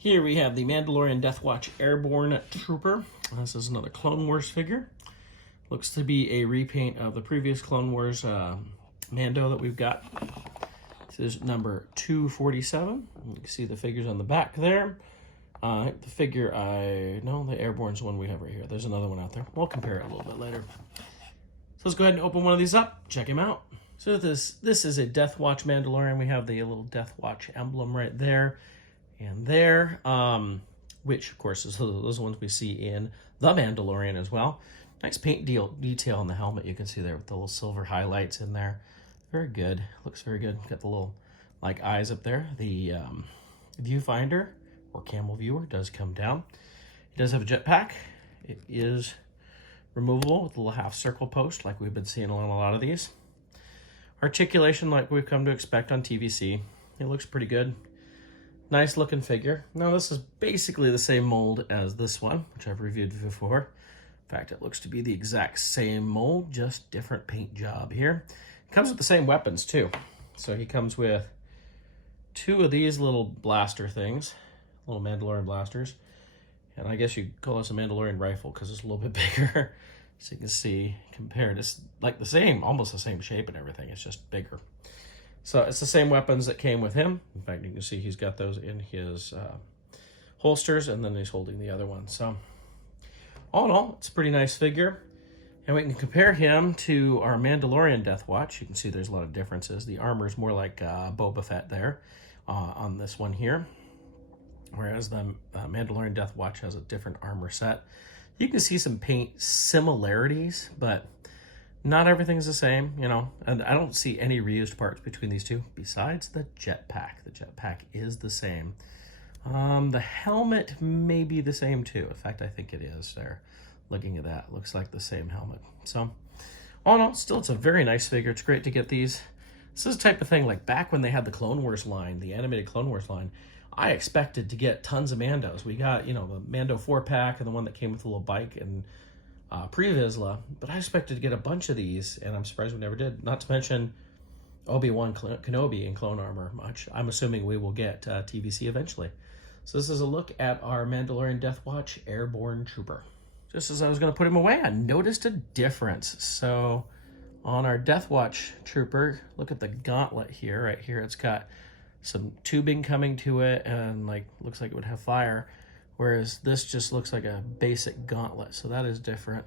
Here we have the Mandalorian Death Watch Airborn Trooper. This is another Clone Wars figure. Looks to be a repaint of the previous Clone Wars Mando that we've got. This is number 247. You can see the figures on the back there. The figure the Airborne's one we have right here. There's another one out there. We'll compare it a little bit later. So let's go ahead and open one of these up. Check him out. So this is a Death Watch Mandalorian. We have the little Death Watch emblem right there and there, which of course is those ones we see in the Mandalorian as well. Nice paint detail on the helmet. You can see there with the little silver highlights in there. Very good. Looks very good. Got the little like eyes up there. The viewfinder or camel viewer does come down. It does have a jetpack. It is removable with a little half circle post like we've been seeing on a lot of these. Articulation like we've come to expect on TVC. It looks pretty good. Nice looking figure. Now this is basically the same mold as this one, which I've reviewed before. In fact, it looks to be the exact same mold, just different paint job here. It comes with the same weapons too. So he comes with two of these little blaster things, little Mandalorian blasters. And I guess you'd call this a Mandalorian rifle because it's a little bit bigger. So you can see, compared, it's like the same, almost the same shape and everything. It's just bigger. So it's the same weapons that came with him. In fact, you can see he's got those in his holsters, and then he's holding the other one. So all in all, it's a pretty nice figure. And we can compare him to our Mandalorian Death Watch. You can see there's a lot of differences. The armor is more like Boba Fett there on this one here. Whereas the Mandalorian Death Watch has a different armor set. You can see some paint similarities, but not everything's the same, you know. And I don't see any reused parts between these two besides the jetpack. The jetpack is the same. The helmet may be the same too. In fact, I think it is there. Looking at that, looks like the same helmet. So all in all, still it's a very nice figure. It's great to get these. This is the type of thing like back when they had the Clone Wars line, the animated Clone Wars line, I expected to get tons of Mandos. We got, you know, the Mando 4-pack and the one that came with a little bike and Pre-Vizsla, but I expected to get a bunch of these, and I'm surprised we never did. Not to mention Obi-Wan Kenobi in clone armor much. I'm assuming we will get TVC eventually. So this is a look at our Mandalorian Death Watch Airborne Trooper. Just as I was going to put him away, I noticed a difference. So on our Death Watch Trooper, look at the gauntlet here. Right here, it's got some tubing coming to it, and like looks like it would have fire. Whereas this just looks like a basic gauntlet, so that is different.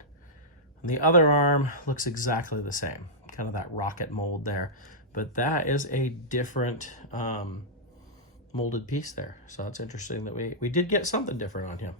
And the other arm looks exactly the same, kind of that rocket mold there. But that is a different molded piece there. So it's interesting that we did get something different on him.